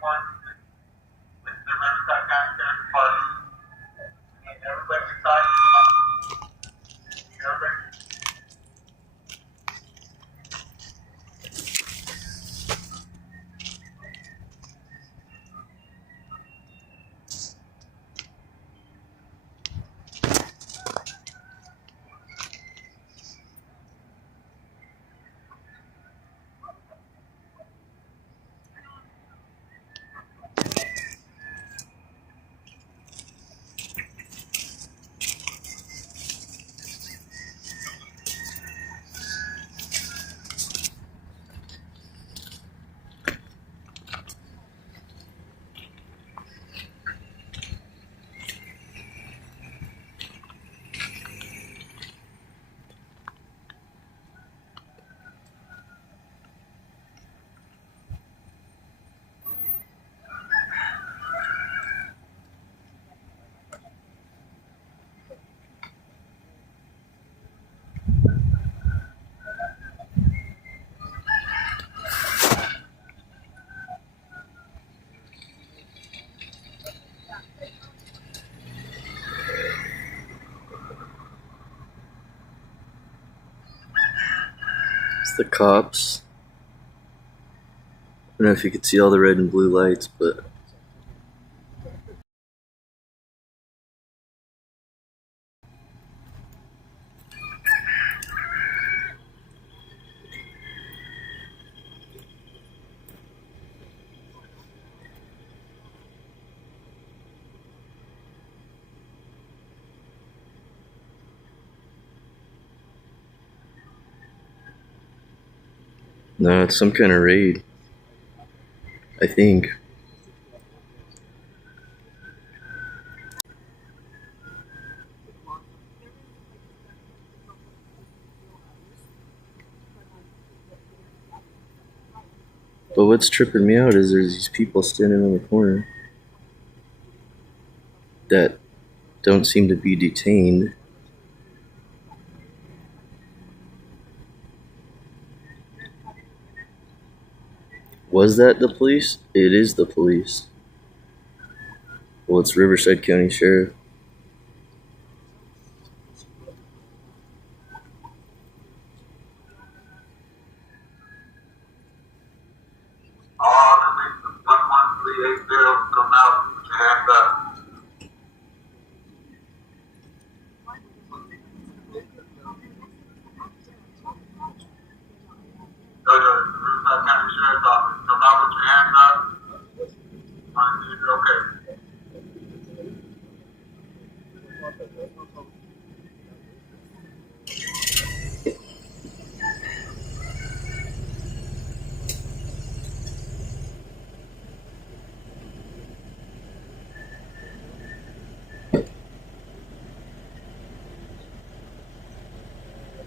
one with the Riverside County Sheriff's Department. And everybody inside, everybody. It's the cops. I don't know if you could see all the red and blue lights, but no, it's some kind of raid, I think. But what's tripping me out is there's these people standing on the corner that don't seem to be detained. Was that the police? It is the police. Well, it's Riverside County Sheriff. All the 11380 come out, put your hands up. Go to the Riverside County Sheriff's Office. Come out with your hands up. Want to see if you're okay.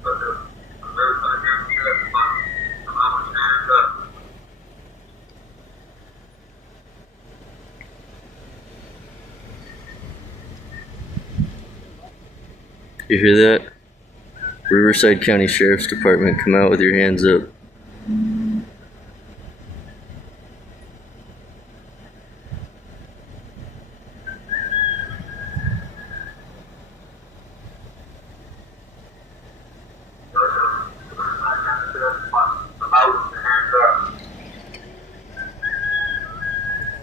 Go to the Riverside County Sheriff's Office. Come out with your hands up. You hear that? Riverside County Sheriff's Department, come out with your hands up. Go to the Riverside County Sheriff's Office. Come out with your hands up.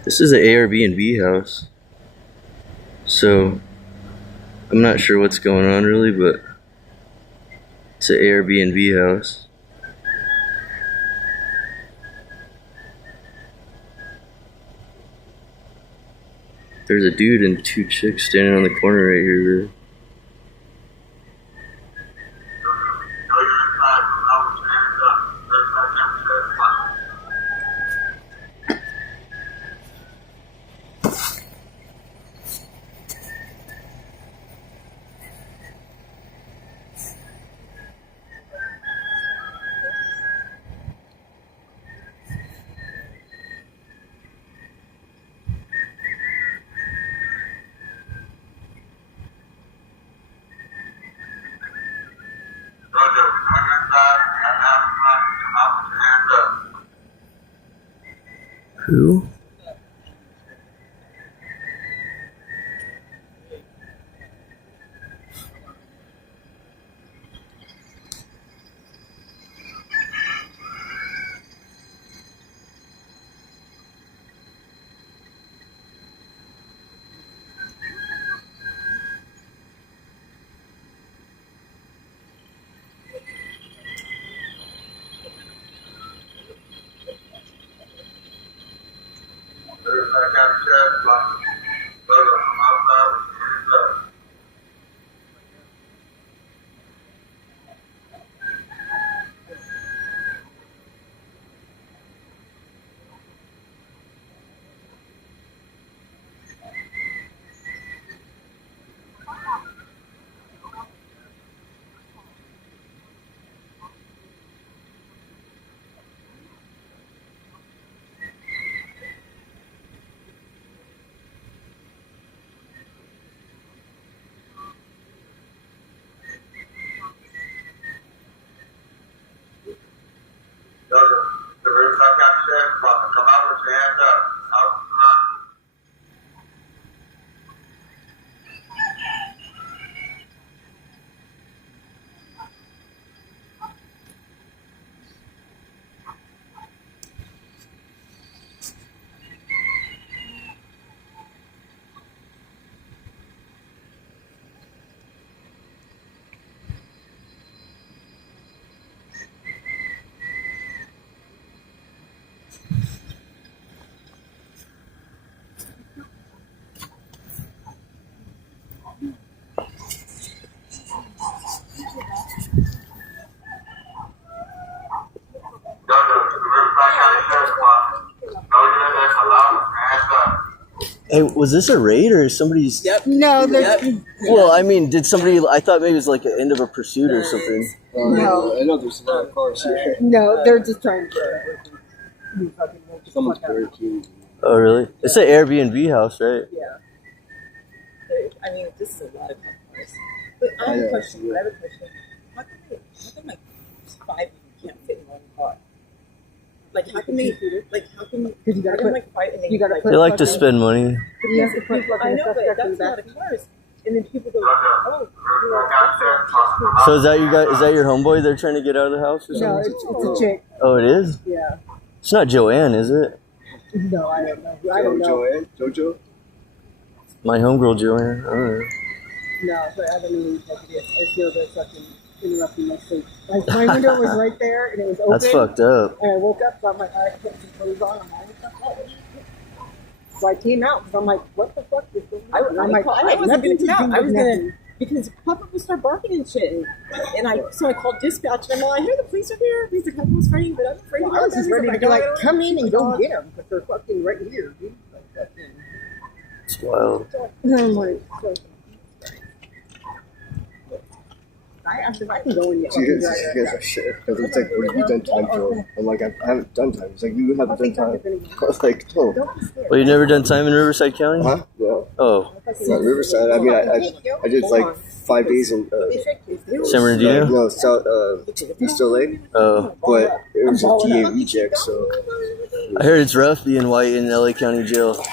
This is an Airbnb house, so I'm not sure what's going on really, but it's an Airbnb house. There's a dude and two chicks standing on the corner right here. Know you're inside. Come out with your hands up. Riverside County Sheriff's Office. Roger, we know you're inside. You have to have a mind. Come out with your hands up. Who? sheriff's license. Brother, I'm outside with your hands up. Brother, the Riverside County Sheriff's Department, come out with your hands up. Out front. Hey, was this a raid or somebody's? Yep. No, there's Well, I mean, did somebody? I thought maybe it was like the end of a pursuit or something. No. I know there's a lot of cars here. no, they're just trying to. Someone's barricaded. Oh, really? It's an Airbnb house, right? Yeah. I mean, this is a lot of cars. But I have a question. How come like 5 can't fit in one car? Like, how can they? Like, how can? Because you gotta put. like 5 and You gotta put. They like to fucking- spend money. You have to put fucking I know, but suspect in that's the a lot back. of cars. And then people go, oh, you're like, So is that you guys? Is that your homeboy? They're trying to get out of the house or No, something? it's a chick. Oh, it is. Yeah. It's not Joanne, is it? No, I don't know. I don't know. Jojo? My homegirl Joanne. I don't know. No, but I don't know who it is. I feel they're fucking interrupting my sleep. My window was right there and it was open. That's fucked up. And I woke up, so I'm like, all right, put some clothes on. I'm like, what the fuck? So I came out because I'm like, what the fuck is going on? And I'm like, I wasn't going to come out. I was going nothing. to, because Papa would start barking and shit. So I called dispatch and I'm like, I hear the police are here. He's like, I was fighting, but I'm afraid Well, I was just ready to be like, come in and go get them because they're fucking right here, dude. Like, fucking. It's wild. And I'm like, so. I can go in yet. You guys are shit. Because it's like, what have you done time for? I'm like, I haven't done time. It's like, you haven't done time. I was like, no. Well, you never done time in Riverside County? Huh? No. Oh, Not Riverside. I mean, I did like 5 days in San Bernardino? no, South, East LA. Oh, But it was a DAV check, so. I heard it's rough being white in LA County jail.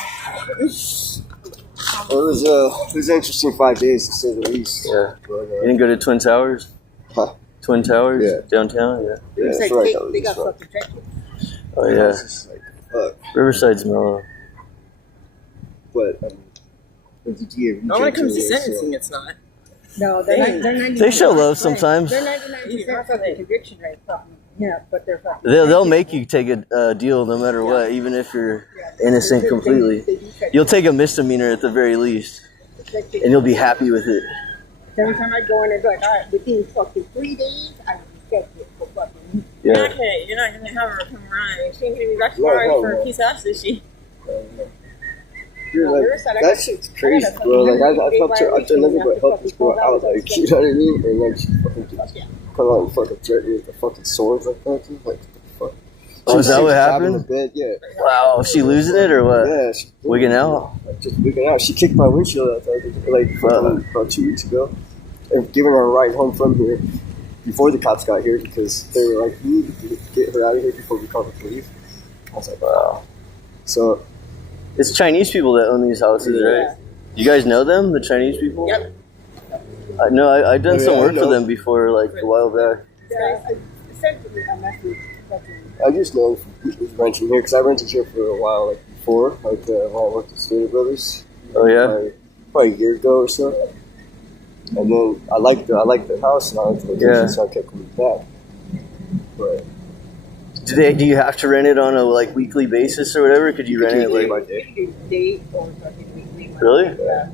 Well, it was an interesting 5 days to say the least. Yeah. But, You didn't go to Twin Towers? Huh? Twin Towers? Yeah. Downtown? Yeah. Yeah, It's that's like, right. they got fucking checked. Oh, yeah. It's just like, fuck. Riverside's mellow. But, it's a DAV Not when it check comes to anyway, so- sentencing, it's not. No, they're 99%. They show love sometimes. They're 99% fucking conviction rate. Fucking, yeah, but they're fucking. They'll make you take a deal no matter what, even if you're innocent completely. You'll take a misdemeanor at the very least, and you'll be happy with it. Every time I go in, they're like, all right, within fucking 3 days, I will check it for fucking. You're Yeah. not gonna have her come around. She ain't gonna be back No, tomorrow no, for no. a piece of ass, is she? Dude, like, that shit's crazy, bro. Like, I've helped her, I've done nothing but help this girl out, like, you know what I mean? And then she fucking just come out and fucking threaten me with the fucking swords like that, dude. Like, what the fuck? Oh, is that what Jabbing happened? the bed, yeah. Wow, she losing it or what? Yeah, she Wigging out? like, just wigging out. She kicked my windshield out there, like, about 2 weeks ago. And giving her a ride home from here before the cops got here because they were like, we need to get her out of here before we call the police. I was like, wow. So, It's Chinese people that own these houses, right? You guys know them, the Chinese people? Yep. No, I've done some Yeah, I work for know. them before, like a while back. Yeah, I sent me a message. Fucking. I just know who's renting here because I rented here for a while, like before, like when I worked at Stater Brothers. Oh, yeah? Probably a year ago or so. And then I liked the house and I liked the location, Yeah. so I kept coming back. But Do you have to rent it on a like weekly basis or whatever? Could you rent it day like by day. You can do date or fucking weekly. really? Yeah.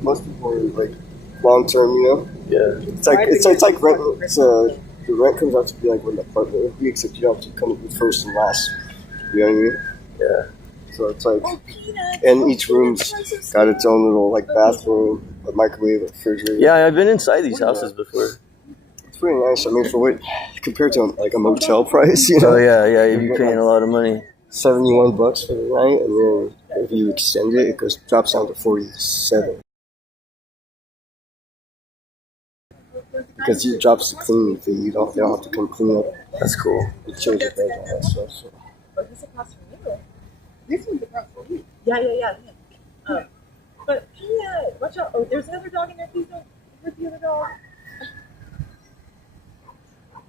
Most people are like long term, you know. Yeah. It's like rent. The rent comes out to be like what an apartment would be, except you don't have to come with first and last. You know what I mean? Yeah. So it's like, and each room's got its own little like bathroom, a microwave, a refrigerator. Yeah, I've been inside these houses before. It's pretty nice. I mean, for what compared to like a motel price, you know. Oh yeah, you'd be paying a lot of money. $71 for the night, and then if you extend it, it drops down to 47. Because it drops the cleaning fee, they don't have to come clean up. That's cool. It changes the bed and all that stuff. So. But this across from you. This one's across from you. Yeah. But yeah, watch out. Oh, there's another dog in there. Please don't hurt the other dog.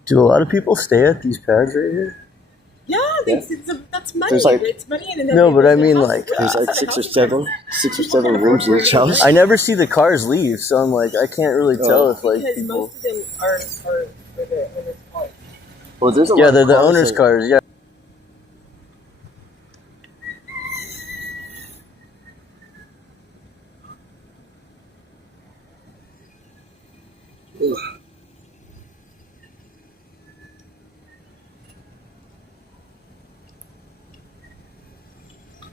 Do a lot of people stay at these pads right here? Yeah, that's money. There's like- it's money in No, but I mean, like, There's like six or seven rooms in each house. I never see the cars leave, so I'm like, I can't really tell if like because people. most of them are for the owner's fault. Well, there's a Yeah, lot they're of the cars owner's that- cars. Yeah.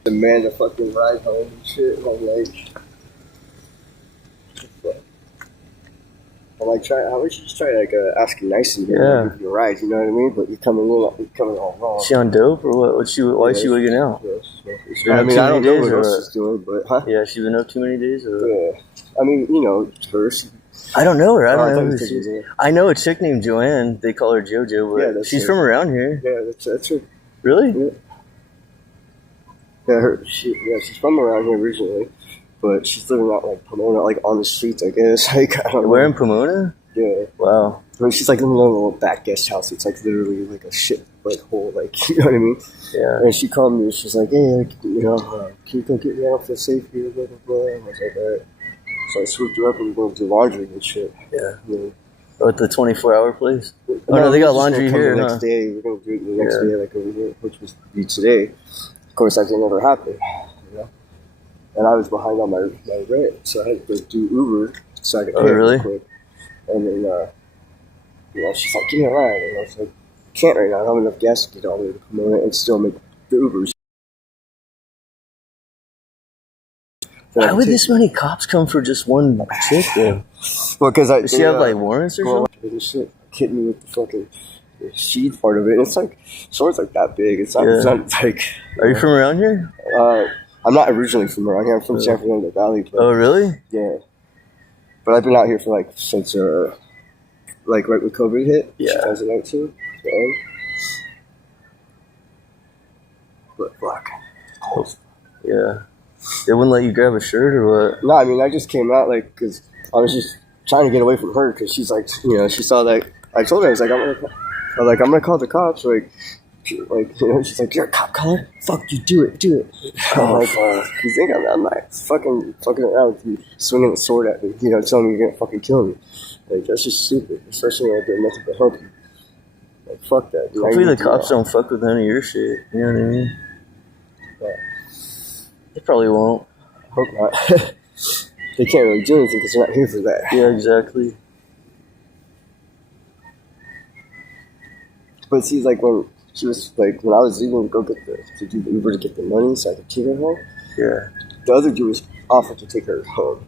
demand a fucking ride home and shit. I'm like, I wish you just try like asking nicely. Yeah. Give you a ride, you know what I mean? But you're coming all wrong. She on dope or what? Why is she wigging out? I mean, I don't know what or else what? she's doing, but huh? Yeah, she's been up too many days. Or Yeah. I mean, you know, her. I don't know her. I don't know. thought Who you she said is. you did. I know a chick named Joanne. They call her JoJo, but Yeah, that's she's her. from around here. Yeah, that's her. Really? Yeah, she's from around here originally, but she's living out like Pomona, like on the streets, I guess. Like, I don't know. Where in Pomona? Yeah. Wow. But she's like in a little back guest house. It's like literally like a shit like hole, like you know what I mean. Yeah. And she called me. She's like, "Hey, you know, can you come get me out for safety?" Blah blah blah. And I was like, "All right." So I swooped her up and we were going to do laundry and shit. Yeah. Yeah. Oh, at the 24-hour place. Oh no, they we got just laundry gonna come here, the huh? next day. We're gonna do it the next Yeah. day, like over here, which was be today. Of course, that didn't ever happen. You know. And I was behind on my rent, so I had to do Uber so I could pay it really? real quick. And then, you know, she's like, "Give me a ride," and I was like, "Can't right now. I don't have enough gas to get all the way to Pomona and still make the Ubers." Why would this many cops come for just one chick, though? Well, because Does she have, like, warrants or something? And shit, hit me with the fucking sheath part of it. It's like, sword's like that big. It's not, it's Yeah. not like. Are you from around here? I'm not originally from around here. I'm from San Fernando Valley. But, Oh, really? yeah. But I've been out here for like since like right when COVID hit, Yeah. 2019. So. But fuck. Yeah. They wouldn't let you grab a shirt or what? No, I mean I just came out like because I was just trying to get away from her because she's like, you know, she saw that I told her I was like I'm gonna call the cops like you know, she's like, "You're a cop caller? Fuck you, do it." I'm like, you think I'm not fucking around with you swinging the sword at me, you know, telling me you're gonna fucking kill me. Like, that's just stupid, especially when I did nothing but help you. Like, fuck that. Dude. Hopefully the cops don't fuck with none of your shit. You know what I mean? Yeah. They probably won't. Hope not. They can't really do anything because they're not here for that. Yeah, exactly. But see, like when she was like, when I was leaving to go to do the Uber to get the money so I could take her home, Yeah. the other dude was offered to take her home.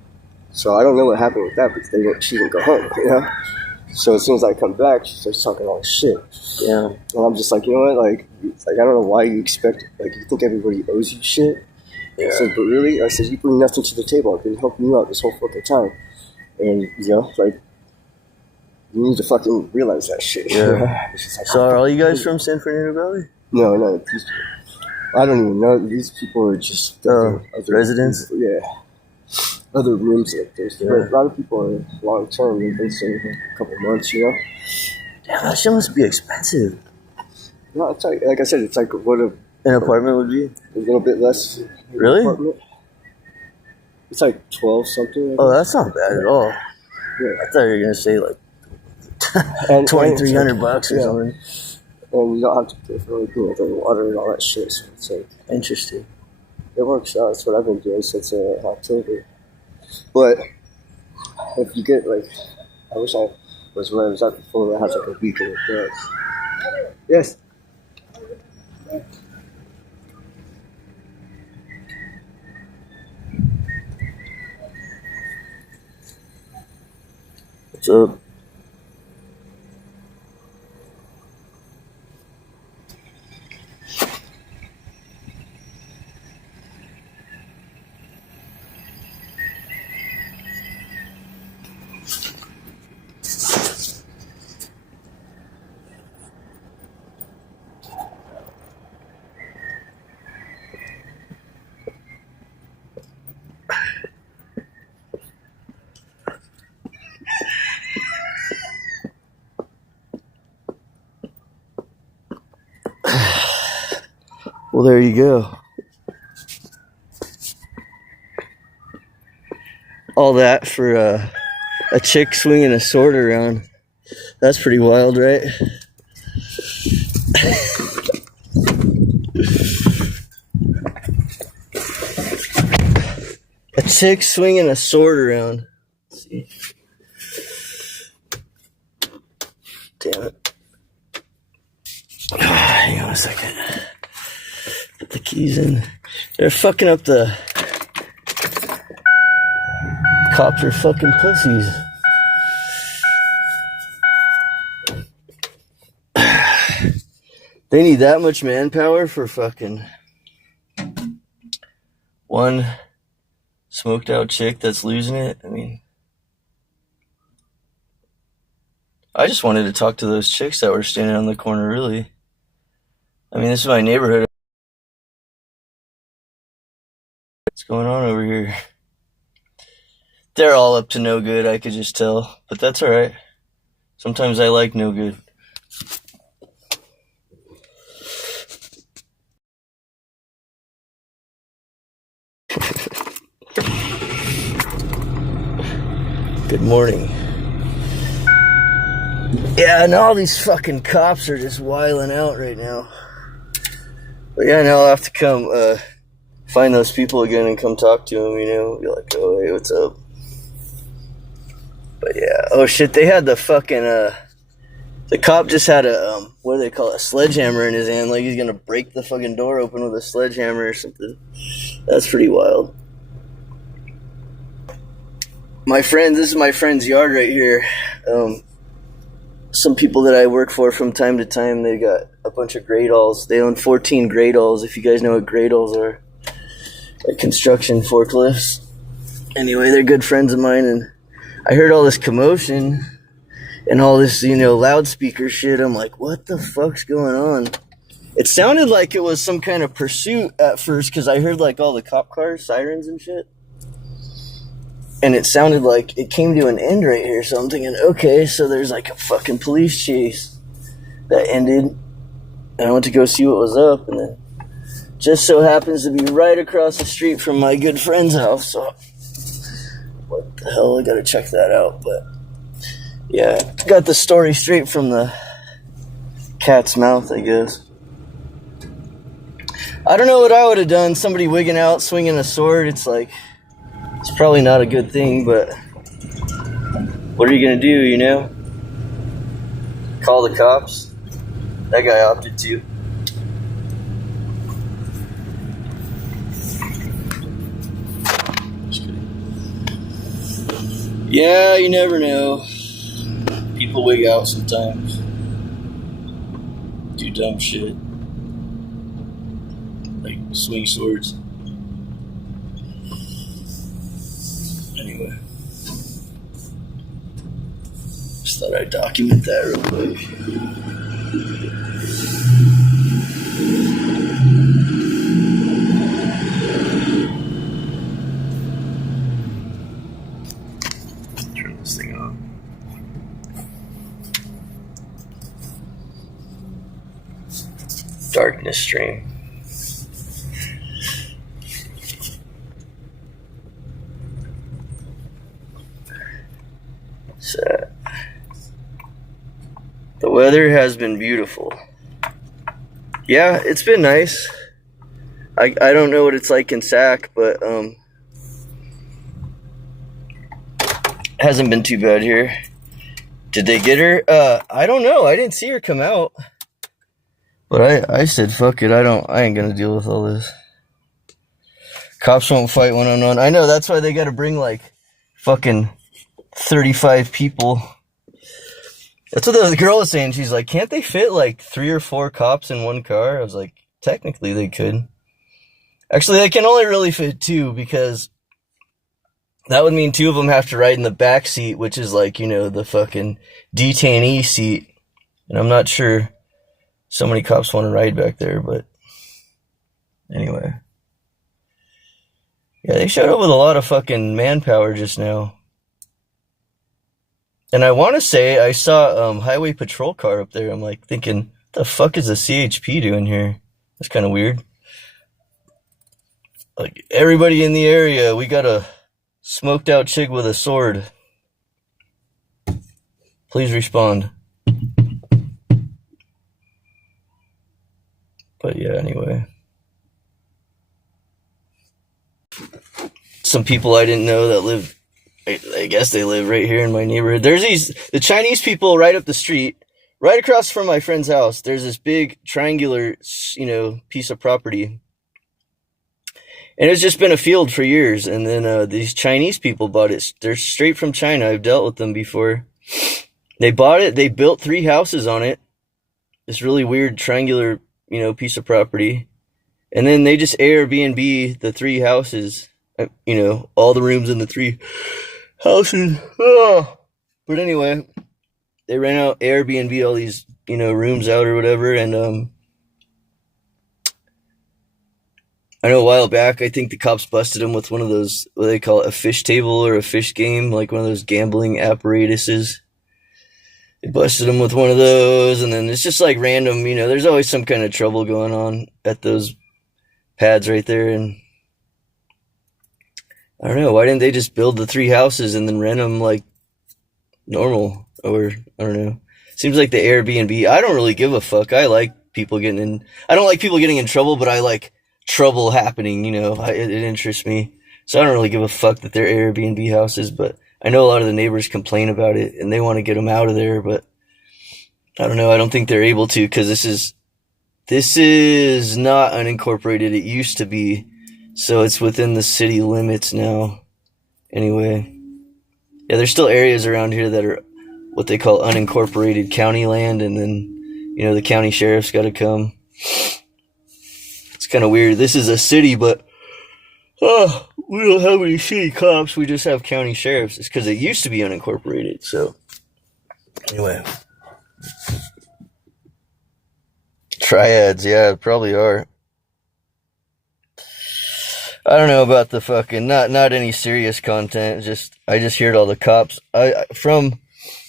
So I don't know what happened with that, but she didn't go home, you know? So as soon as I come back, she starts talking all this shit. Yeah. And I'm just like, you know what? Like I don't know why you expect, like, you think everybody owes you shit. Yeah. I said, but really? I said, you bring nothing to the table. I've been helping you out this whole fucking time. And, you know, like, you need to fucking realize that shit. Yeah. She's like, So are all you guys from San Fernando Valley? No. I don't even know. These people are just other residents? people, yeah. Other rooms like this. Yeah. But a lot of people are long term. They've been staying here for a couple of months, you know? Damn, that shit must be expensive. No, it's like I said, it's like what a An apartment would be? little bit less. Really? Apartment. It's like 12 something. Oh, that's not bad at all. Yeah. I thought you were gonna say like And $2,300 or yeah. something. and you don't have to pay for like, the water and all that shit. So it's like Interesting. it works out. That's what I've been doing since October. But if you get like, I wish I was where I was at before. I had like a week of advance. Yes. What's up? Well, there you go. All that for a chick swinging a sword around. That's pretty wild, right? A chick swinging a sword around. Let's see. Damn it. Hang on a second. Put the keys in. They're fucking up the... Cops are fucking pussies. They need that much manpower for fucking one smoked out chick that's losing it. I mean, I just wanted to talk to those chicks that were standing on the corner, really. I mean, this is my neighborhood. What's going on over here? They're all up to no good, I could just tell. But that's alright. Sometimes I like no good. Good morning. Yeah, and all these fucking cops are just wiling out right now. But yeah, now I'll have to come find those people again and come talk to them, you know? Be like, oh, hey, what's up? But yeah, oh shit, they had the fucking, the cop just had a, what do they call it, a sledgehammer in his hand, like he's gonna break the fucking door open with a sledgehammer or something. That's pretty wild. This is my friend's yard right here. Some people that I work for from time to time, they got a bunch of Greydalls. They own 14 Greydalls, if you guys know what Greydalls are. Like construction forklifts. Anyway, they're good friends of mine, and I heard all this commotion and all this, you know, loudspeaker shit. I'm like, what the fuck's going on? It sounded like it was some kind of pursuit at first, because I heard like all the cop cars, sirens and shit. And it sounded like it came to an end right here, so I'm thinking, okay, so there's like a fucking police chase that ended, and I went to go see what was up, and then just so happens to be right across the street from my good friend's house, so what the hell, I gotta check that out. But yeah, got the story straight from the cat's mouth, I guess. I don't know what I would have done, somebody wigging out, swinging a sword. It's like, it's probably not a good thing, but what are you gonna do, you know? Call the cops? That guy opted to. Just kidding. Yeah, you never know. People wig out sometimes. Do dumb shit. Like swing swords. Anyway, just thought I'd document that real quick. Turn this thing on. Darkness stream. So, the weather has been beautiful. Yeah, it's been nice. I don't know what it's like in Sac, but hasn't been too bad here. Did they get her? I don't know. I didn't see her come out. But I said, fuck it. I ain't gonna deal with all this. Cops won't fight one-on-one. I know, that's why they gotta bring, like, fucking 35 people. That's what the girl was saying. She's like, can't they fit, like, 3 or 4 cops in one car? I was like, technically they could. Actually, they can only really fit 2, because that would mean 2 of them have to ride in the back seat, which is like, you know, the fucking detainee seat. And I'm not sure so many cops want to ride back there, but anyway. Yeah, they showed up with a lot of fucking manpower just now. And I want to say I saw highway patrol car up there. I'm like thinking, what the fuck is the CHP doing here? That's kind of weird. Like, everybody in the area, we got a smoked out chick with a sword. Please respond. But yeah, anyway. Some people I didn't know that live, I guess they live right here in my neighborhood. There's the Chinese people right up the street, right across from my friend's house. There's this big triangular, you know, piece of property. And it's just been a field for years. And then these Chinese people bought it. They're straight from China. I've dealt with them before. They bought it. They built 3 houses on it. This really weird triangular, you know, piece of property. And then they just Airbnb the 3 houses. You know, all the rooms in the 3 houses. Oh. But anyway, they rent out Airbnb all these, you know, rooms out or whatever. And I know a while back, I think the cops busted them with one of those, what they call it, a fish table or a fish game, like one of those gambling apparatuses. They busted them with one of those, and then it's just like random, you know, there's always some kind of trouble going on at those pads right there. And I don't know, why didn't they just build the 3 houses and then rent them like normal? Or, I don't know. Seems like the Airbnb, I don't really give a fuck. I like people getting in, I don't like people getting in trouble, but I like trouble happening, you know, it interests me. So I don't really give a fuck that they're Airbnb houses, but I know a lot of the neighbors complain about it and they want to get them out of there, but I don't know. I don't think they're able to, because this is not unincorporated. It used to be. So it's within the city limits now. Anyway. Yeah, there's still areas around here that are what they call unincorporated county land, and then, you know, the county sheriff's got to come. It's kind of weird. This is a city, but we don't have any city cops. We just have county sheriffs. It's because it used to be unincorporated. So, anyway. Triads, yeah, probably are. I don't know about the fucking, not any serious content. I just heard all the cops. From,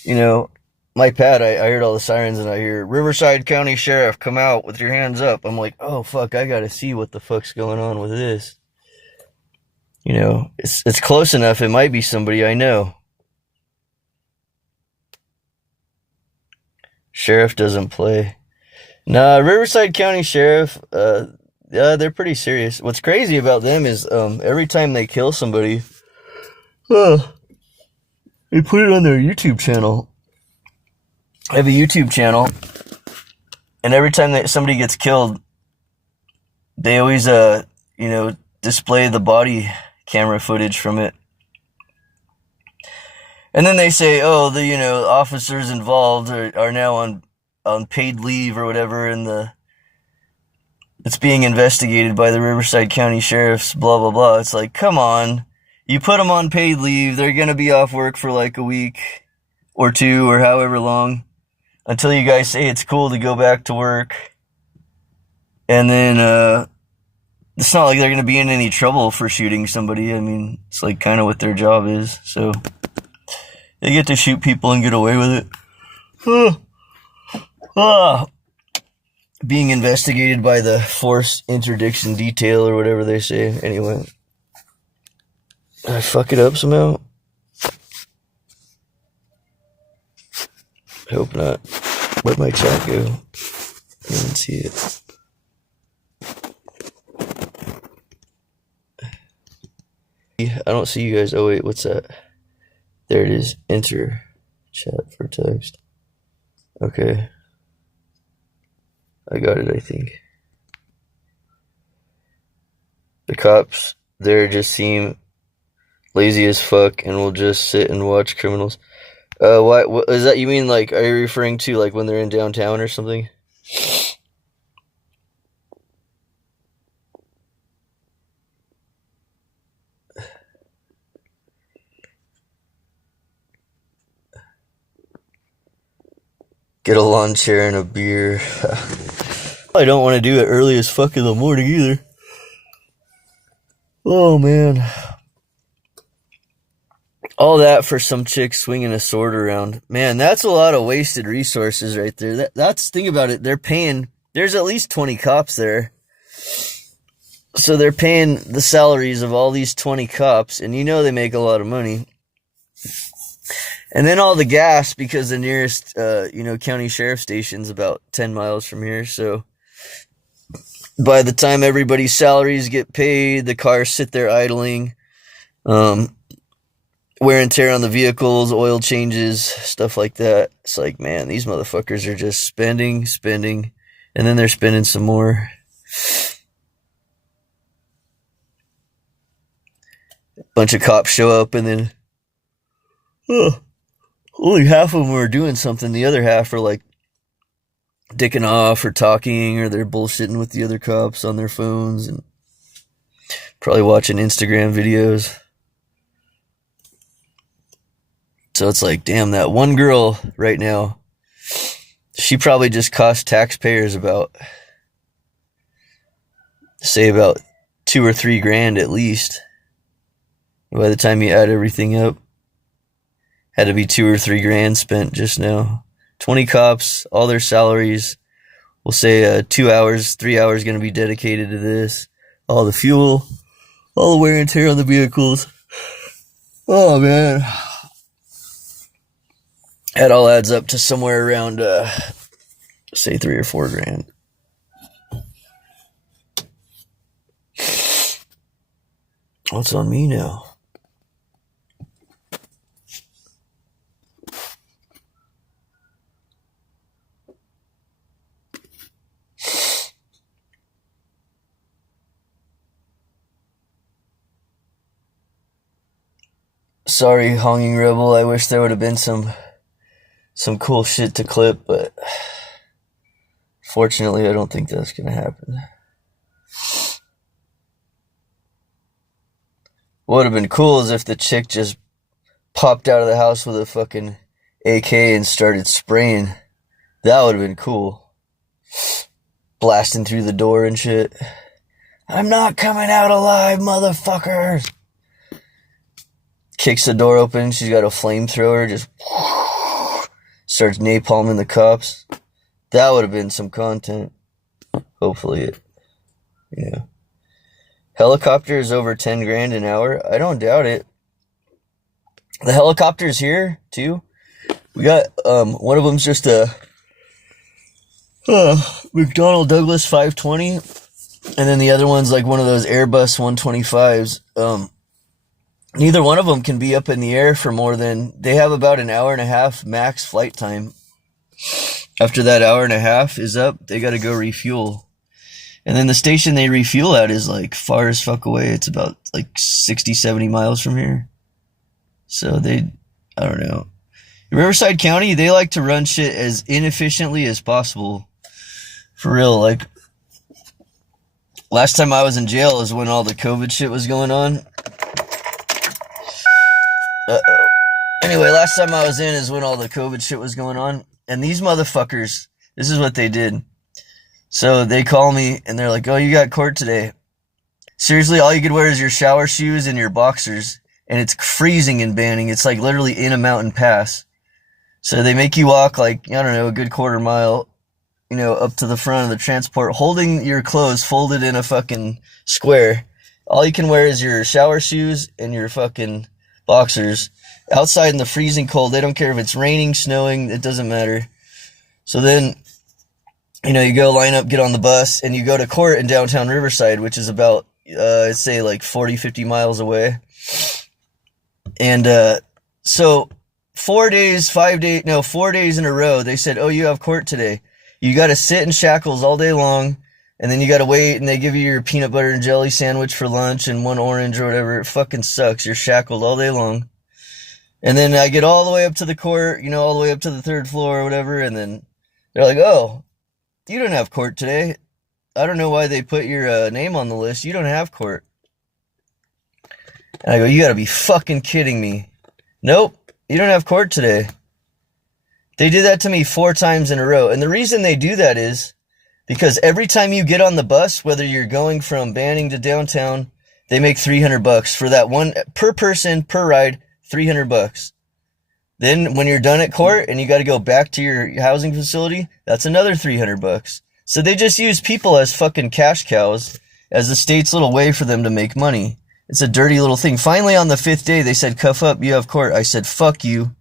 you know, my pad, I heard all the sirens, and I hear Riverside County Sheriff, come out with your hands up. I'm like, oh fuck, I gotta see what the fuck's going on with this. You know, it's close enough. It might be somebody I know. Sheriff doesn't play. Nah, Riverside County Sheriff, yeah, they're pretty serious. What's crazy about them is, every time they kill somebody, they put it on their YouTube channel. I have a YouTube channel, and every time that somebody gets killed, they always, you know, display the body camera footage from it. And then they say, oh, the, you know, officers involved are now on paid leave or whatever, and it's being investigated by the Riverside County Sheriff's, blah, blah, blah. It's like, come on. You put them on paid leave. They're going to be off work for like a week or 2 or however long until you guys say it's cool to go back to work. And then, it's not like they're going to be in any trouble for shooting somebody. I mean, it's like kind of what their job is. So they get to shoot people and get away with it. Being investigated by the Force Interdiction Detail or whatever they say. Anyway. Did I fuck it up somehow? I hope not. Where'd my chat go? I didn't see it. I don't see you guys. Oh, wait, what's that? There it is. Enter chat for text. Okay. I got it, I think. The cops there just seem lazy as fuck and will just sit and watch criminals. What is that? You mean, like, are you referring to, like, when they're in downtown or something? Get a lawn chair and a beer. I don't want to do it early as fuck in the morning either. Oh, man. All that for some chick swinging a sword around. Man, that's a lot of wasted resources right there. That's, think about it. They're paying, there's at least 20 cops there. So they're paying the salaries of all these 20 cops, and you know they make a lot of money. And then all the gas, because the nearest, county sheriff station's about 10 miles from here. So by the time everybody's salaries get paid, the cars sit there idling. Wear and tear on the vehicles, oil changes, stuff like that. It's like, man, these motherfuckers are just spending, and then they're spending some more. Bunch of cops show up, and then only half of them are doing something. The other half are like dicking off or talking, or they're bullshitting with the other cops on their phones and probably watching Instagram videos. So it's like, damn, that one girl right now, she probably just cost taxpayers about $2 or $3 at least. By the time you add everything up, had to be $2 or $3 spent just now. 20 cops, all their salaries. We'll say 2 hours, 3 hours going to be dedicated to this. All the fuel, all the wear and tear on the vehicles. Oh, man. That all adds up to somewhere around, say, $3 or $4. What's on me now? Sorry, Honging Rebel. I wish there would have been some cool shit to clip, but fortunately, I don't think that's gonna happen. What would have been cool is if the chick just popped out of the house with a fucking AK and started spraying. That would have been cool. Blasting through the door and shit. I'm not coming out alive, motherfuckers! Kicks the door open, she's got a flamethrower, just starts napalming the cops. That would have been some content. Hopefully yeah. Helicopter is over $10,000 an hour. I don't doubt it. The helicopter's here too. We got one of them's just a McDonnell Douglas 520, and then the other one's like one of those Airbus 125s. Neither one of them can be up in the air for more than, they have about an hour and a half max flight time. After that hour and a half is up, they got to go refuel. And then the station they refuel at is like far as fuck away. It's about like 60, 70 miles from here. So I don't know. Riverside County, they like to run shit as inefficiently as possible. For real, like, last time I was in jail is when all the COVID shit was going on. Anyway, last time I was in is when all the COVID shit was going on. And these motherfuckers, this is what they did. So they call me and they're like, oh, you got court today. Seriously, all you could wear is your shower shoes and your boxers. And it's freezing in Banning. It's like literally in a mountain pass. So they make you walk like, I don't know, a good quarter mile, up to the front of the transport, holding your clothes folded in a fucking square. All you can wear is your shower shoes and your fucking boxers. Outside in the freezing cold, they don't care if it's raining, snowing, it doesn't matter. So then, you go line up, get on the bus, and you go to court in downtown Riverside, which is about, I'd say like 40, 50 miles away. And so 4 days in a row, they said, oh, you have court today. You got to sit in shackles all day long, and then you got to wait, and they give you your peanut butter and jelly sandwich for lunch and one orange or whatever. It fucking sucks. You're shackled all day long. And then I get all the way up to the court, all the way up to the 3rd floor or whatever, and then they're like, oh, you don't have court today. I don't know why they put your name on the list. You don't have court. And I go, you gotta be fucking kidding me. Nope, you don't have court today. They did that to me 4 times in a row. And the reason they do that is because every time you get on the bus, whether you're going from Banning to downtown, they make $300 for that one per person, per ride, $300. Then when you're done at court and you got to go back to your housing facility, that's another $300. So they just use people as fucking cash cows as the state's little way for them to make money. It's a dirty little thing. Finally, on the 5th day, they said, cuff up, you have court. I said, fuck you.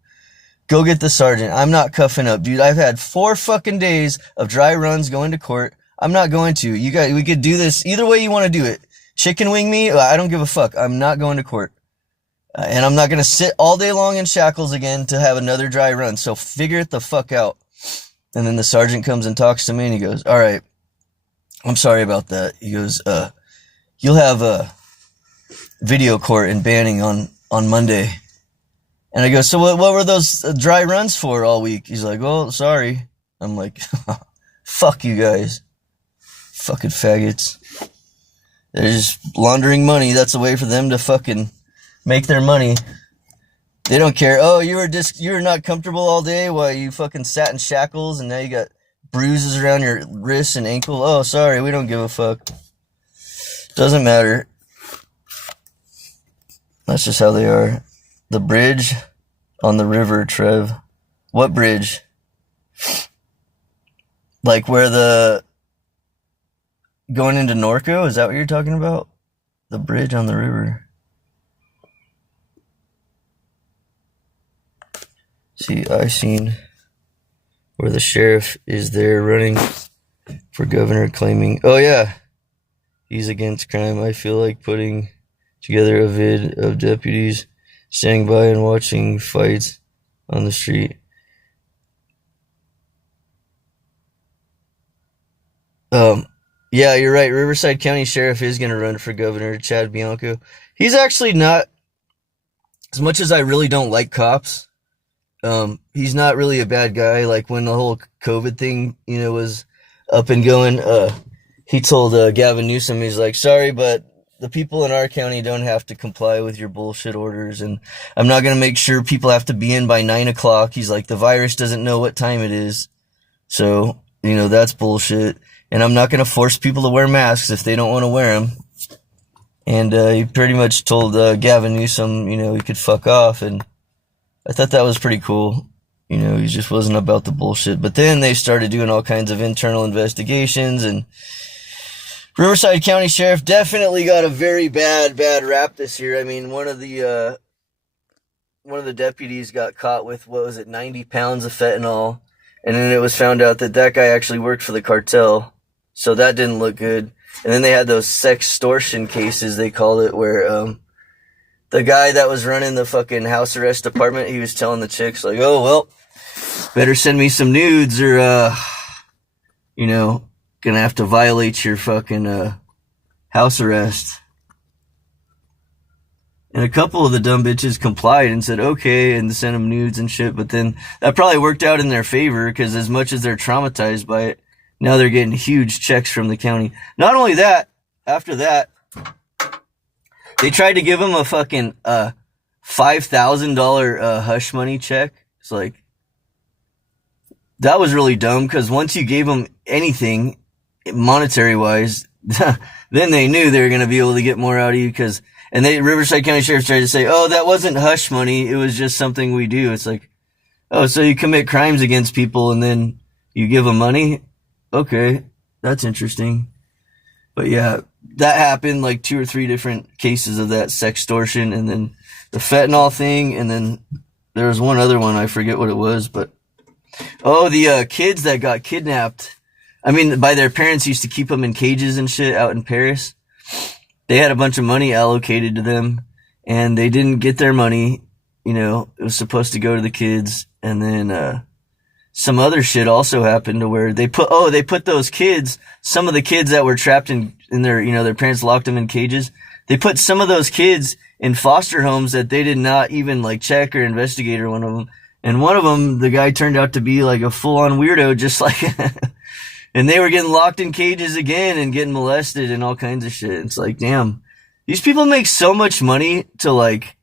Go get the sergeant. I'm not cuffing up, dude. I've had 4 fucking days of dry runs going to court. I'm not going to. We could do this either way you want to do it. Chicken wing me, I don't give a fuck. I'm not going to court. And I'm not going to sit all day long in shackles again to have another dry run. So figure it the fuck out. And then the sergeant comes and talks to me and he goes, all right, I'm sorry about that. He goes, you'll have a video court in Banning on Monday. And I go, so what were those dry runs for all week? He's like, oh, sorry. I'm like, fuck you guys. Fucking faggots. They're just laundering money. That's a way for them to fucking make their money. They don't care. Oh, you were not comfortable all day while you fucking sat in shackles and now you got bruises around your wrists and ankle. Oh, sorry. We don't give a fuck. Doesn't matter. That's just how they are. The bridge on the river, TrEv. What bridge? Like where going into Norco? Is that what you're talking about? The bridge on the river. See, I seen where the sheriff is there running for governor claiming, oh yeah, he's against crime. I feel like putting together a vid of deputies standing by and watching fights on the street. Yeah, you're right. Riverside County Sheriff is going to run for governor, Chad Bianco. He's actually not, as much as I really don't like cops, he's not really a bad guy. Like when the whole COVID thing, was up and going, he told Gavin Newsom, he's like, sorry, but the people in our county don't have to comply with your bullshit orders, and I'm not going to make sure people have to be in by 9 o'clock. He's like, the virus doesn't know what time it is. So, that's bullshit. And I'm not going to force people to wear masks if they don't want to wear them. And he pretty much told Gavin Newsom, he could fuck off. And I thought that was pretty cool. He just wasn't about the bullshit. But then they started doing all kinds of internal investigations, and Riverside County Sheriff definitely got a very bad rap this year. I mean, one of the deputies got caught with, 90 pounds of fentanyl. And then it was found out that guy actually worked for the cartel. So that didn't look good. And then they had those sextortion cases, they called it, where the guy that was running the fucking house arrest department, he was telling the chicks, like, oh, well, better send me some nudes or, gonna have to violate your fucking house arrest. And a couple of the dumb bitches complied and said okay and sent them nudes and shit, but then that probably worked out in their favor because as much as they're traumatized by it, now they're getting huge checks from the county. Not only that, after that, they tried to give them a fucking $5,000 hush money check. It's like, that was really dumb because once you gave them anything monetary wise, then they knew they were going to be able to get more out of you and Riverside County Sheriff tried to say, oh, that wasn't hush money. It was just something we do. It's like, oh, so you commit crimes against people and then you give them money? Okay, that's interesting. But yeah, that happened, like 2 or 3 different cases of that sextortion, and then the fentanyl thing, and then there was one other one, I forget what it was, but the kids that got kidnapped, by their parents, used to keep them in cages and shit out in Paris. They had a bunch of money allocated to them, and they didn't get their money, You know, it was supposed to go to the kids, and then some other shit also happened to where they put those kids, some of the kids that were trapped in their, you know, their parents locked them in cages. They put some of those kids in foster homes that they did not even like check or investigate, or one of them. And one of them, the guy turned out to be like a full-on weirdo, just like, and they were getting locked in cages again and getting molested and all kinds of shit. It's like, damn, these people make so much money to like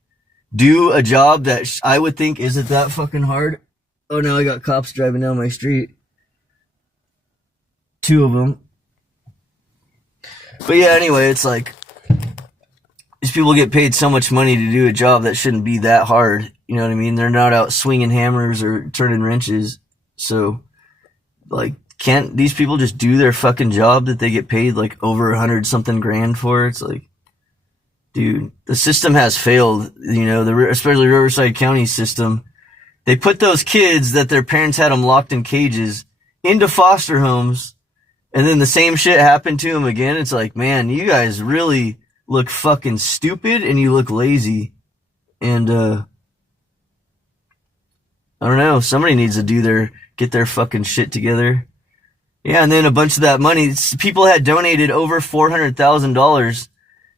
do a job that I would think isn't that fucking hard. Oh, now I got cops driving down my street. 2 of them. But yeah, anyway, it's like, these people get paid so much money to do a job that shouldn't be that hard. You know what I mean? They're not out swinging hammers or turning wrenches. So, like, can't these people just do their fucking job that they get paid like over 100 something grand for? It's like, dude, the system has failed. You know, especially Riverside County system. They put those kids that their parents had them locked in cages into foster homes, and then the same shit happened to them again. It's like, man, you guys really look fucking stupid and you look lazy. And, I don't know, somebody needs to get their fucking shit together. Yeah, and then a bunch of that money, people had donated over $400,000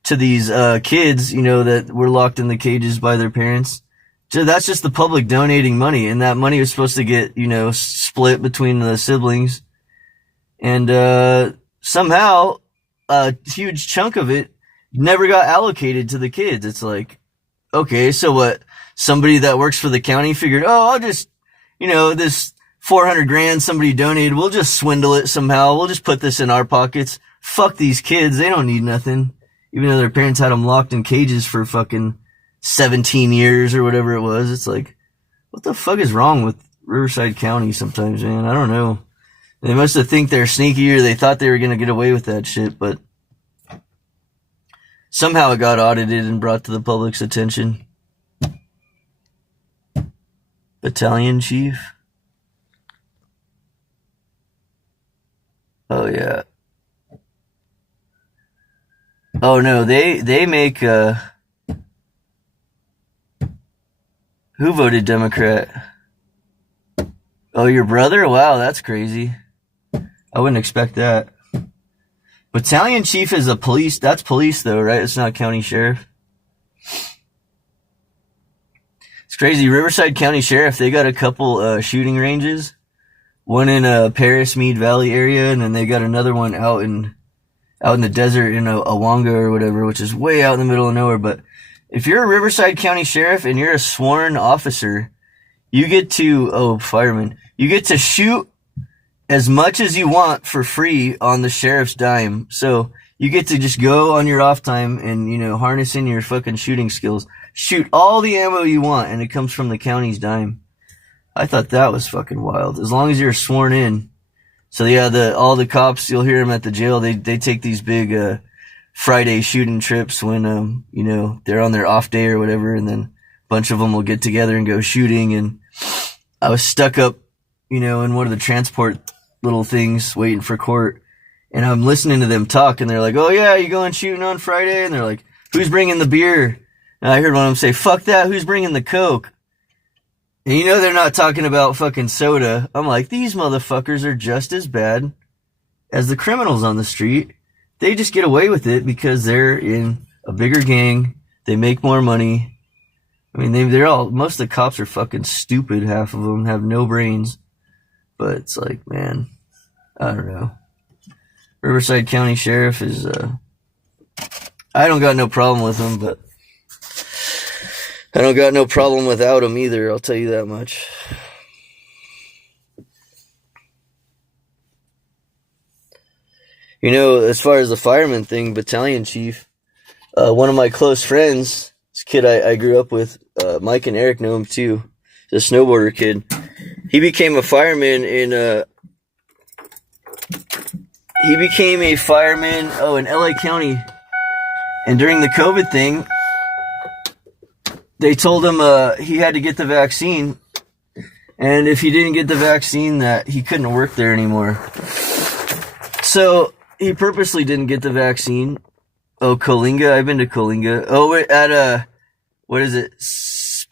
to these, kids, you know, that were locked in the cages by their parents. So that's just the public donating money, and that money was supposed to get, you know, split between the siblings. And, somehow, a huge chunk of it never got allocated to the kids. It's like, okay, so what? Somebody that works for the county figured, oh, I'll just, you know, this 400 grand somebody donated, we'll just swindle it somehow. We'll just put this in our pockets. Fuck these kids. They don't need nothing. Even though their parents had them locked in cages for fucking 17 years or whatever it was. It's like, what the fuck is wrong with Riverside County sometimes, man? I don't know. They must have think they're sneaky, or they thought they were going to get away with that shit, but somehow it got audited and brought to the public's attention. Battalion chief? Oh, yeah. Oh, no, they make, who voted Democrat? Oh, your brother? Wow, that's crazy. I wouldn't expect that. Battalion chief is police. That's police, though, right? It's not county sheriff. It's crazy. Riverside County Sheriff, they got a couple shooting ranges. One in Paris Mead Valley area, and then they got another one out in the desert in Awanga or whatever, which is way out in the middle of nowhere. But if you're a Riverside County Sheriff and you're a sworn officer, you get to, fireman, you get to shoot as much as you want for free on the sheriff's dime. So you get to just go on your off time and, you know, harness in your fucking shooting skills. Shoot all the ammo you want, and it comes from the county's dime. I thought that was fucking wild. As long as you're sworn in. So yeah, all the cops, you'll hear them at the jail. They take these big, Friday shooting trips when, you know, they're on their off day or whatever, and then a bunch of them will get together and go shooting. And I was stuck up, you know, in one of the transport little things waiting for court, and I'm listening to them talk, and they're like, oh yeah, you going shooting on Friday? And they're like, who's bringing the beer? And I heard one of them say, fuck that, who's bringing the Coke? And you know they're not talking about fucking soda. I'm like, these motherfuckers are just as bad as the criminals on the street. They just get away with it because they're in a bigger gang. They make more money. I mean, most of the cops are fucking stupid. Half of them have no brains. But it's like, man, I don't know. Riverside County Sheriff is, I don't got no problem with him, but I don't got no problem without him either, I'll tell you that much. You know, as far as the fireman thing, battalion chief, one of my close friends, this kid I grew up with, Mike and Eric know him too, the snowboarder kid. He became a fireman in LA County. And during the COVID thing, they told him he had to get the vaccine, and if he didn't get the vaccine, that he couldn't work there anymore. So he purposely didn't get the vaccine. Oh, Coalinga, I've been to Coalinga. Oh, at what is it?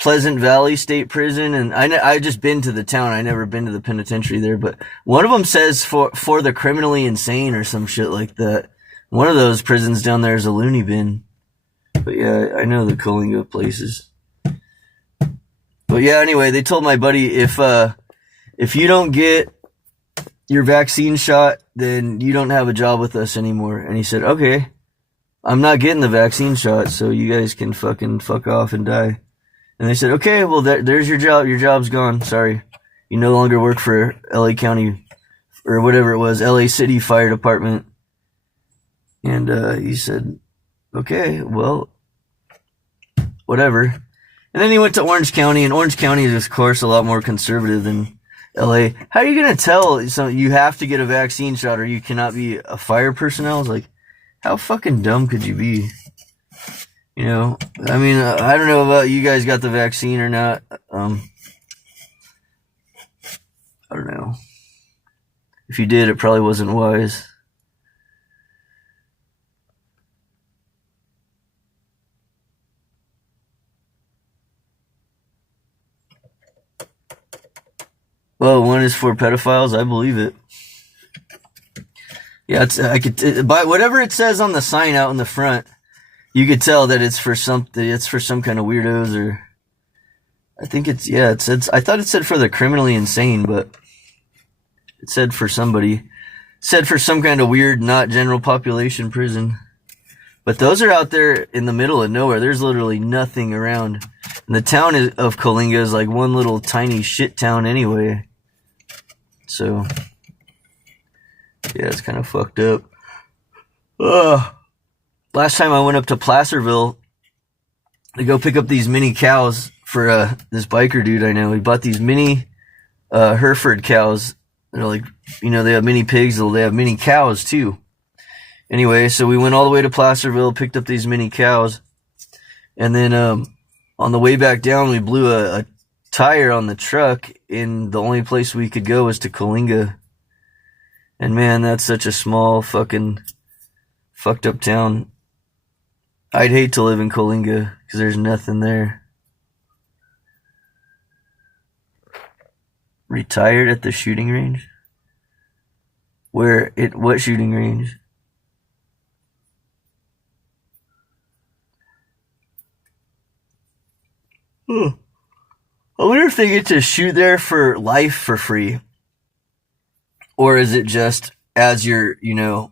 Pleasant Valley State Prison, and I just been to the town. I never been to the penitentiary there, but one of them says for the criminally insane or some shit like that. One of those prisons down there is a loony bin. But yeah, I know the Coalinga places. But yeah, anyway, they told my buddy if you don't get your vaccine shot, then you don't have a job with us anymore. And he said, okay, I'm not getting the vaccine shot, so you guys can fucking fuck off and die. And they said, okay, well, there's your job. Your job's gone. Sorry. You no longer work for LA County or whatever it was, LA City Fire Department. And he said, okay, well, whatever. And then he went to Orange County, and Orange County is, of course, a lot more conservative than LA. How are you going to tell you have to get a vaccine shot or you cannot be a fire personnel? It's like, how fucking dumb could you be? You know, I mean, I don't know about you guys got the vaccine or not. I don't know. If you did, it probably wasn't wise. Well, one is for pedophiles. I believe it. Yeah, by whatever it says on the sign out in the front, you could tell that it's for something. It's for some kind of weirdos, or I think it said. I thought it said for the criminally insane, but it said for somebody. It said for some kind of weird, not general population prison. But those are out there in the middle of nowhere. There's literally nothing around. And the town of Coalinga is like one little tiny shit town anyway. So, yeah, it's kind of fucked up. Last time I went up to Placerville to go pick up these mini cows for this biker dude I know. He bought these mini Hereford cows. They're like, you know, they have mini pigs. They have mini cows too. Anyway, so we went all the way to Placerville, picked up these mini cows. And then on the way back down, we blew a tire on the truck, and the only place we could go was to Coalinga. And man, that's such a small fucking fucked up town. I'd hate to live in Coalinga because there's nothing there. Retired at the shooting range? What shooting range? I wonder if they get to shoot there for life for free. Or is it just as you're, you know,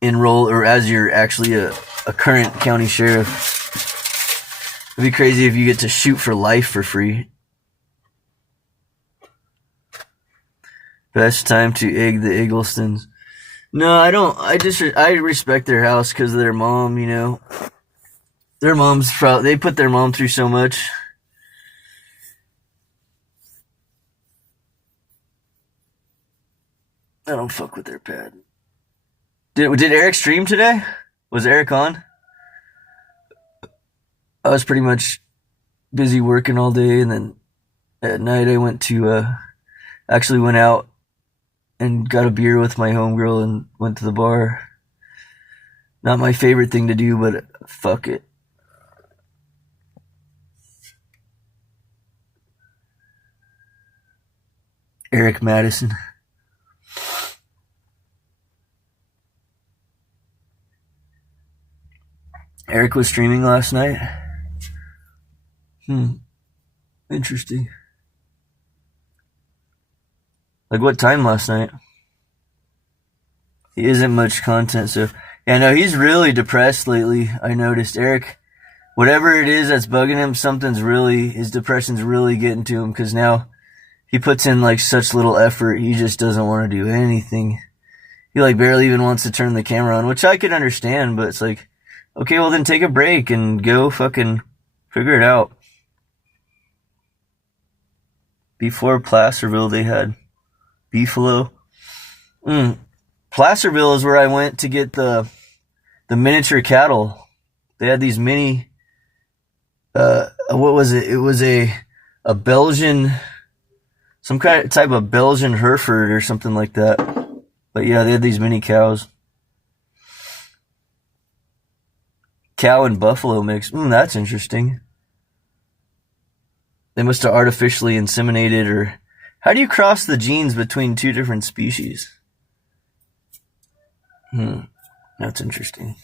enroll, or as you're actually a current county sheriff? It'd be crazy if you get to shoot for life for free. Best time to egg the Egglestons. No, I don't. I respect their house because of their mom, you know. Their mom's they put their mom through so much. I don't fuck with their pad. Did Eric stream today? Was Eric on? I was pretty much busy working all day, and then at night I went out and got a beer with my homegirl and went to the bar. Not my favorite thing to do, but fuck it. Eric Madison. Eric was streaming last night. Interesting. Like what time last night? He isn't much content, so yeah, no, he's really depressed lately. I noticed Eric, whatever it is that's bugging him, his depression's really getting to him, because now he puts in like such little effort. He just doesn't want to do anything. He like barely even wants to turn the camera on, which I could understand, but it's like, okay, well then take a break and go fucking figure it out. Before Placerville, they had Beefalo. Placerville is where I went to get the miniature cattle. They had these mini, what was it? It was a Belgian, some kind of type of Belgian Hereford or something like that. But yeah, they had these mini cows. Cow and buffalo mix. That's interesting. They must have artificially inseminated, or how do you cross the genes between two different species? That's interesting.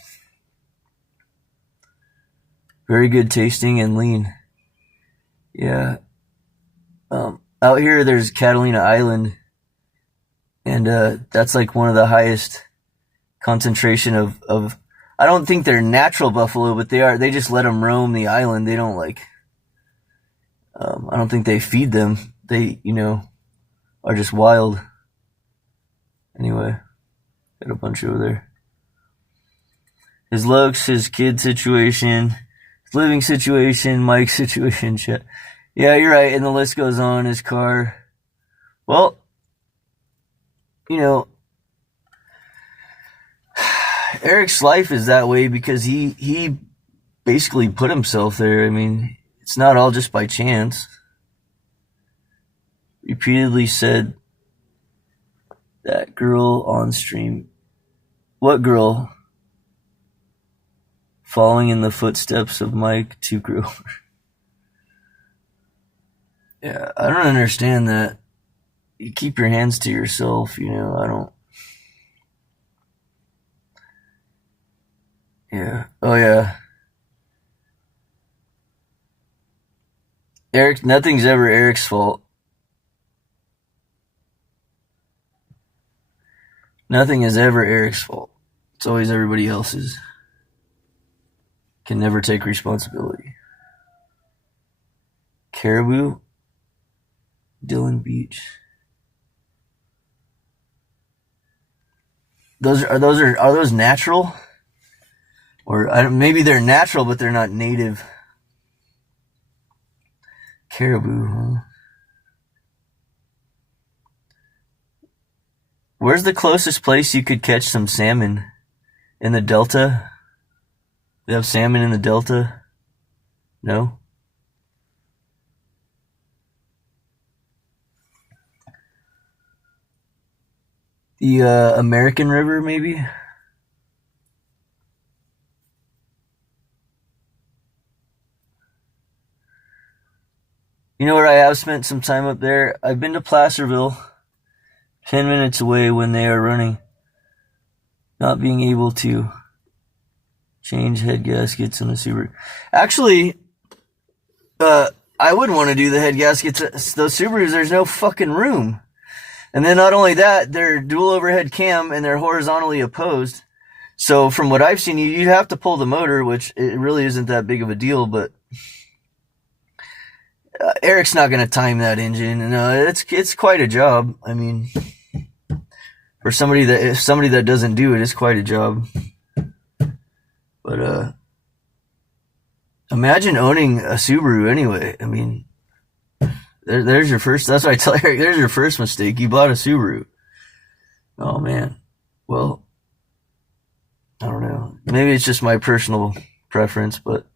Very good tasting and lean. Yeah. Out here, there's Catalina Island, and that's like one of the highest concentration of. I don't think they're natural buffalo, but they are. They just let them roam the island. They don't like. I don't think they feed them. They, are just wild. Anyway, got a bunch over there. His looks, his kid situation, his living situation, Mike's situation, shit. Yeah, you're right, and the list goes on. His car. Well, Eric's life is that way because he basically put himself there. I mean, it's not all just by chance. Repeatedly said that girl on stream. What girl? Following in the footsteps of Mike to grow. Yeah, I don't understand that. You keep your hands to yourself, I don't. Yeah. Oh, yeah. Eric, nothing's ever Eric's fault. Nothing is ever Eric's fault. It's always everybody else's. Can never take responsibility. Caribou, Dillon Beach. Are those natural? Or maybe they're natural, but they're not native. Caribou, huh? Where's the closest place you could catch some salmon? In the Delta? They have salmon in the Delta? No? The American River, maybe? You know where I have spent some time up there? I've been to Placerville, 10 minutes away when they are running. Not being able to change head gaskets in the Subaru. Actually, I would want to do the head gaskets. Those Subarus, there's no fucking room. And then not only that, they're dual overhead cam and they're horizontally opposed. So from what I've seen, you'd have to pull the motor, which it really isn't that big of a deal, but Eric's not going to time that engine. No, it's quite a job. I mean, for somebody that doesn't do it, it's quite a job. But imagine owning a Subaru anyway. I mean, there's your first. That's what I tell Eric. There's your first mistake. You bought a Subaru. Oh man. Well, I don't know. Maybe it's just my personal preference, but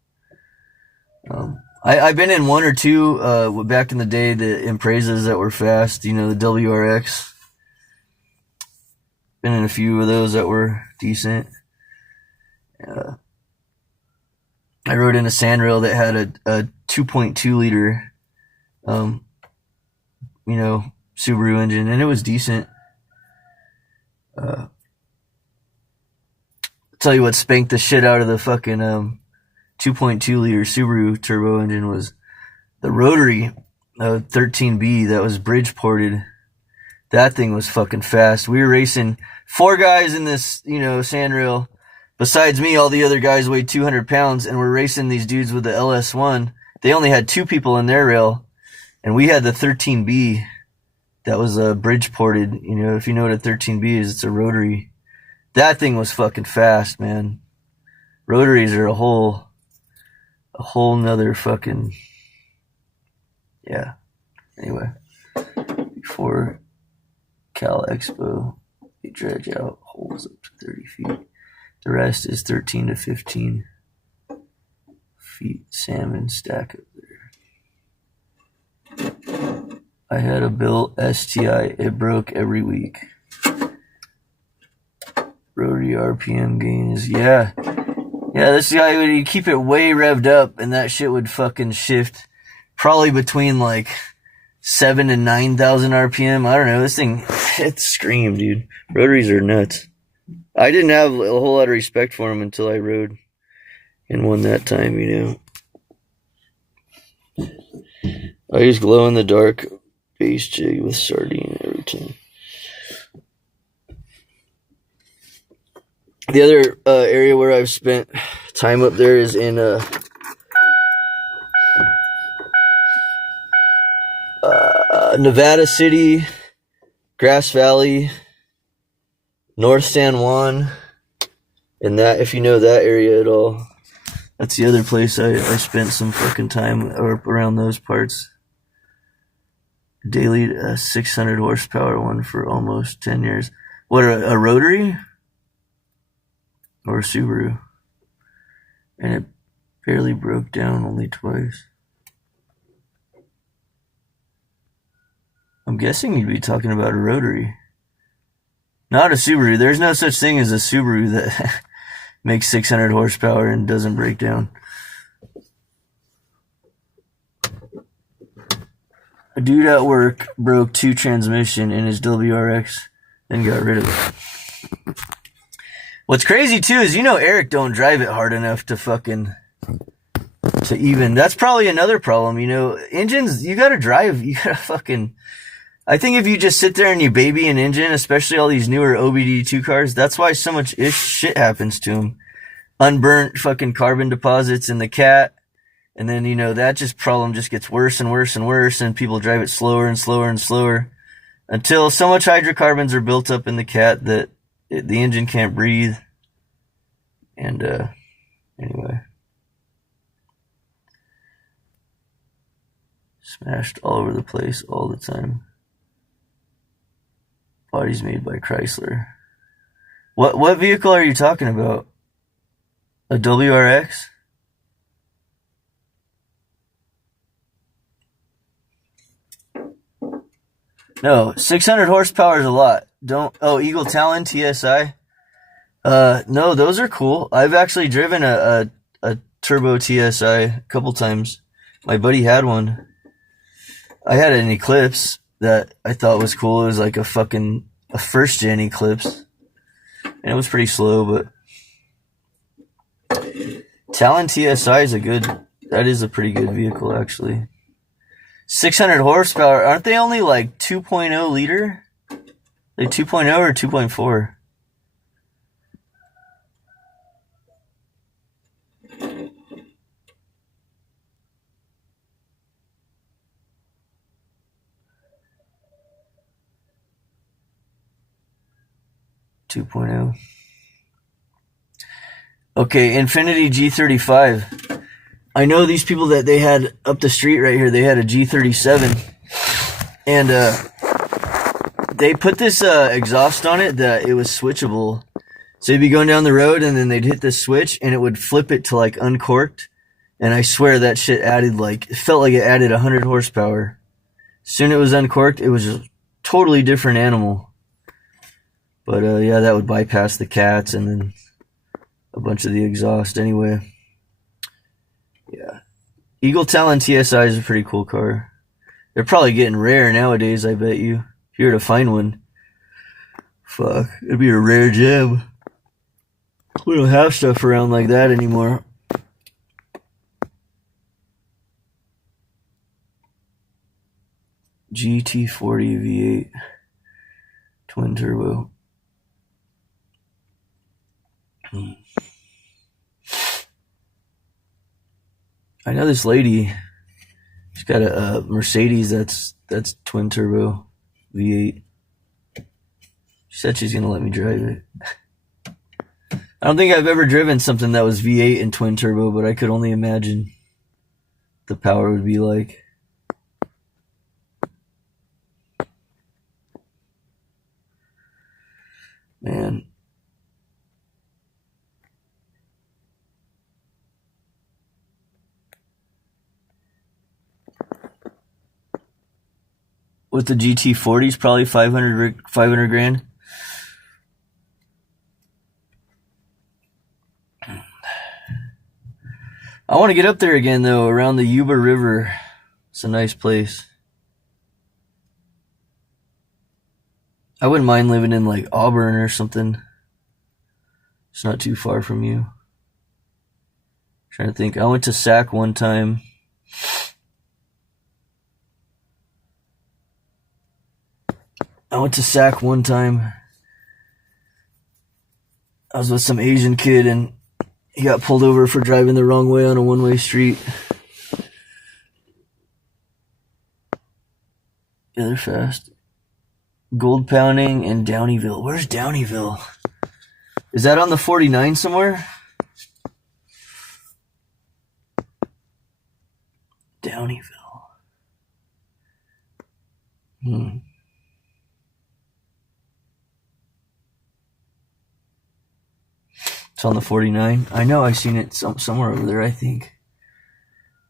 I've been in one or two back in the day, the Imprezas that were fast. The WRX. Been in a few of those that were decent. I rode in a Sandrail that had a 2.2 liter, Subaru engine, and it was decent. Tell you what spanked the shit out of the fucking 2.2 liter Subaru turbo engine was the rotary 13B that was bridge ported. That thing was fucking fast. We were racing 4 guys in this, Sandrail. Besides me, all the other guys weighed 200 pounds, and we're racing these dudes with the LS1. They only had 2 people in their rail, and we had the 13B that was bridge ported. If you know what a 13B is, it's a rotary. That thing was fucking fast, man. Rotaries are a whole nother fucking, yeah. Anyway, before Cal Expo, they dredge out holes up to 30 feet. The rest is 13 to 15 feet salmon stack up there. I had a built STI. It broke every week. Rotary RPM gain is, yeah. Yeah, this guy would keep it way revved up and that shit would fucking shift probably between like 7 and 9,000 RPM. I don't know. This thing, it screamed, dude. Rotaries are nuts. I didn't have a whole lot of respect for them until I rode in one that time, you know. I use glow in the dark base jig with sardine every time. The other area where I've spent time up there is in Nevada City, Grass Valley, North San Juan, and that, if you know that area at all, that's the other place I spent some fucking time around those parts. Daily 600 horsepower one for almost 10 years. What, a rotary? Or a Subaru? And it barely broke down, only twice. I'm guessing you'd be talking about a rotary. Not a Subaru. There's no such thing as a Subaru that makes 600 horsepower and doesn't break down. A dude at work broke 2 transmission in his WRX and got rid of it. What's crazy too is, you know, Eric don't drive it hard enough to even, that's probably another problem, you know. Engines, you gotta drive, you gotta fucking, I think if you just sit there and you baby an engine, especially all these newer OBD2 cars, that's why so much shit happens to them. Unburnt fucking carbon deposits in the cat. And then, you know, that problem just gets worse and worse and worse, and people drive it slower and slower and slower until so much hydrocarbons are built up in the cat that the engine can't breathe. And, anyway. Smashed all over the place all the time. Body's made by Chrysler. What vehicle are you talking about? A WRX? No, 600 horsepower is a lot. Eagle Talon TSI? No, those are cool. I've actually driven a turbo TSI a couple times. My buddy had one. I had an Eclipse that I thought was cool. It was like a first gen Eclipse. And it was pretty slow, but Talon TSI is that is a pretty good vehicle, actually. 600 horsepower. Aren't they only like 2.0 liter? Like 2.0 or 2.4? Okay, Infiniti G35. I know these people that they had up the street right here, they had a G37. And they put this exhaust on it that it was switchable. So you'd be going down the road and then they'd hit this switch and it would flip it to like uncorked. And I swear that shit it felt like it added 100 horsepower. Soon it was uncorked, it was a totally different animal. But yeah, that would bypass the cats and then a bunch of the exhaust anyway. Yeah. Eagle Talon TSI is a pretty cool car. They're probably getting rare nowadays, I bet you. If you were to find one. Fuck, it'd be a rare gem. We don't have stuff around like that anymore. GT40 V8 twin turbo. I know this lady. She's got a Mercedes that's twin turbo V8. She said she's gonna let me drive it. I don't think I've ever driven something that was V8 and twin turbo, but I could only imagine the power would be like. Man. With the GT40s, probably 500 grand. I want to get up there again, though, around the Yuba River It's a nice place. I wouldn't mind living in like Auburn or something. It's not too far from you. Trying to think. I went to Sac one time. I was with some Asian kid and he got pulled over for driving the wrong way on a one-way street. Yeah, they're fast. Gold Pounding and Downeyville. Where's Downeyville? Is that on the 49 somewhere? Downeyville. It's on the 49. I know I've seen it somewhere over there, I think.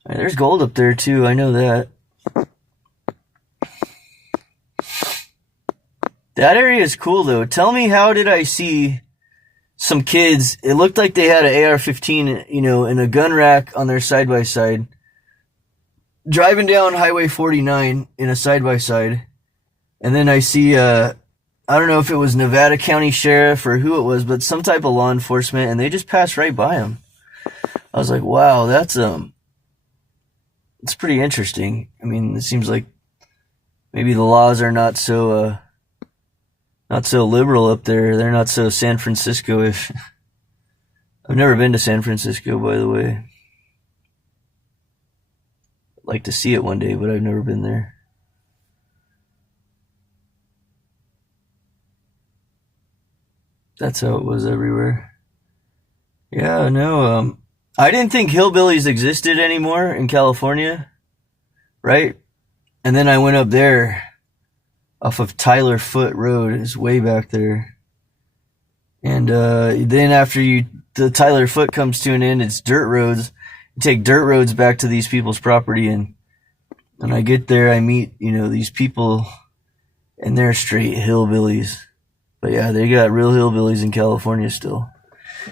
There's gold up there too, I know that. That area is cool though. Tell me, how did I see some kids, it looked like they had an AR-15, you know, in a gun rack on their side-by-side, driving down Highway 49 in a side-by-side, and then I see, I don't know if it was Nevada County Sheriff or who it was, but some type of law enforcement, and they just passed right by them. I was like, wow, that's it's pretty interesting. I mean, it seems like maybe the laws are not so liberal up there. They're not so San Francisco-ish. I've never been to San Francisco, by the way. I'd like to see it one day, but I've never been there. That's how it was everywhere. Yeah, no, I didn't think hillbillies existed anymore in California, right? And then I went up there off of Tyler Foote Road, is way back there. And then after the Tyler Foote comes to an end, it's dirt roads. You take dirt roads back to these people's property, and when I get there, I meet, you know, these people, and they're straight hillbillies. But yeah, they got real hillbillies in California still.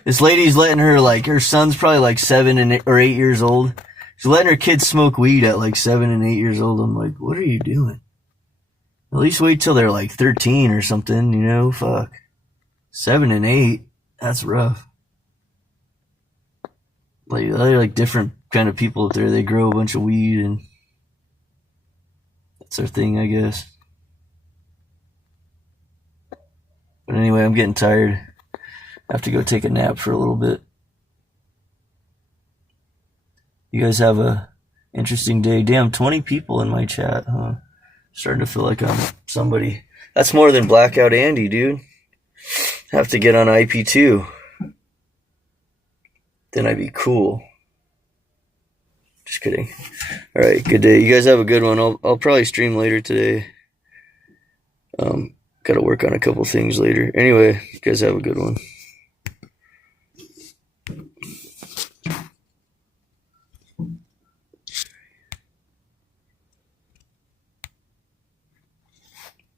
This lady's letting her son's probably like 7 or 8 years old. She's letting her kids smoke weed at like 7 and 8 years old. I'm like, what are you doing? At least wait till they're like 13 or something, you know? Fuck. 7 and 8, that's rough. Like, they're like different kind of people up there. They grow a bunch of weed and that's their thing, I guess. But anyway, I'm getting tired. I have to go take a nap for a little bit. You guys have a interesting day. Damn, 20 people in my chat, huh? Starting to feel like I'm somebody. That's more than Blackout Andy, dude. Have to get on IP2. Then I'd be cool. Just kidding. Alright, good day. You guys have a good one. I'll probably stream later today. Gotta work on a couple things later. Anyway, you guys have a good one.